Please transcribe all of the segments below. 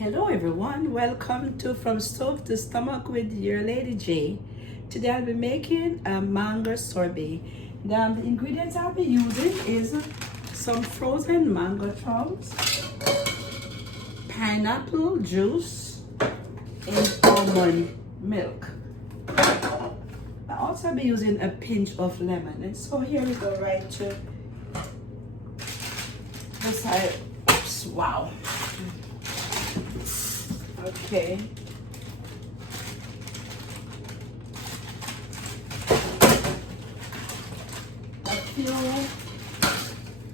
Hello everyone, welcome to From Stove to Stomach with your Lady J. Today I'll be making a mango sorbet. Now the ingredients I'll be using is some frozen mango chunks, pineapple juice, and almond milk. I'll also be using a pinch of lemon. And so here we go right to the side. Oops, wow. Okay. A few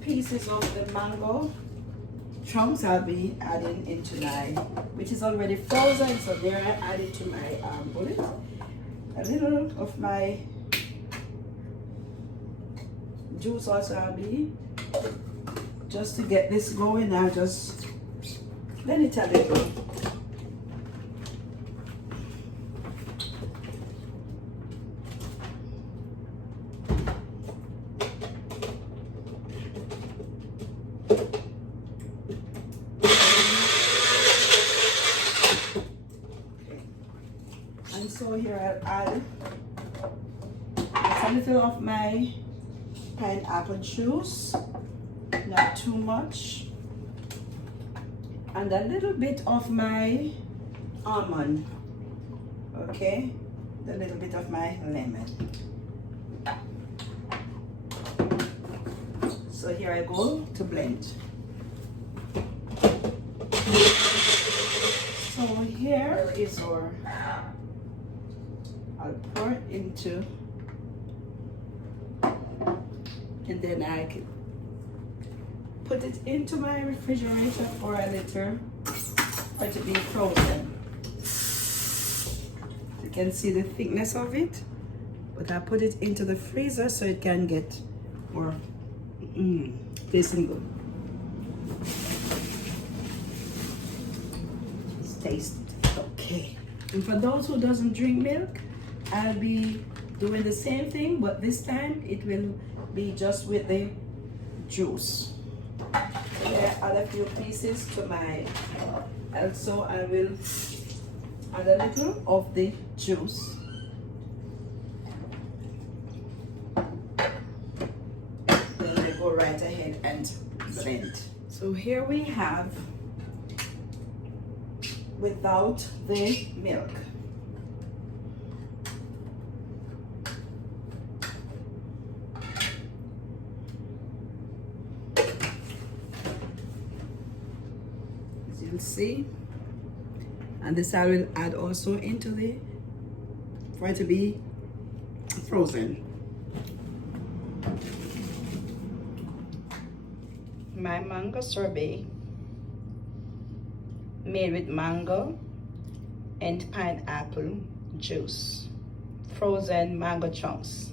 pieces of the mango chunks I'll be adding into my, which is already frozen, so there I add it to my bullet. A little of my juice also I'll be, just to get this going, I'll just let it a little. And so here I'll add a little of my pineapple juice, not too much, and a little bit of my almond, okay, a little bit of my lemon. So here I go to blend. So here is our, I'll pour it into, and then I can put it into my refrigerator for a little, for it to be frozen. You can see the thickness of it, but I put it into the freezer so it can get more tasting good. Let's taste it. Okay. And for those who doesn't drink milk, I'll be doing the same thing, but this time it will be just with the juice. There add a few pieces to my, also I will add a little of the juice. Then I go right ahead and blend. So here we have without the milk. You'll see, and this I will add also into the, for it to be frozen. My mango sorbet made with mango and pineapple juice, frozen mango chunks.